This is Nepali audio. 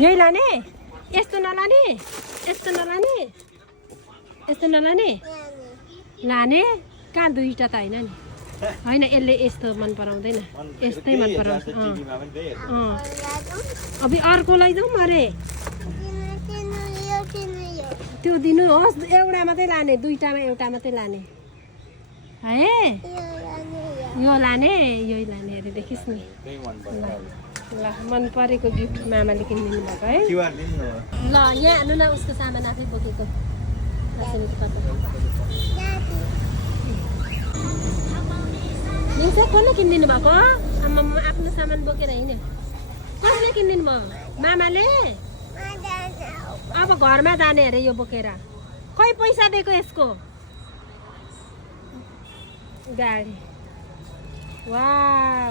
यही लाने यस्तो नलाने यस्तो नलाने यस्तो नलाने लाने कहाँ दुईटा त होइन नि होइन यसले यस्तो मन पराउँदैन यस्तै मन पराउँछ अब अर्को लैजाउँ अरे त्यो दिनु होस् एउटा मात्रै लाने दुईटामा एउटा मात्रै लाने है यो लाने यही लाने अरे देखिस् नि ल मन परेको गिफ्ट मामाले किनिदिनु भएको है ल यहाँ हाल्नु न उसको सामान आफै बोकेको कसले किनिदिनु भएको आमा आफ्नो सामान बोकेर हिँड्यो कसले किनिदिनु भयो मामाले अब घरमा जाने अरे यो बोकेर खै पैसा दिएको यसको गाडी वाह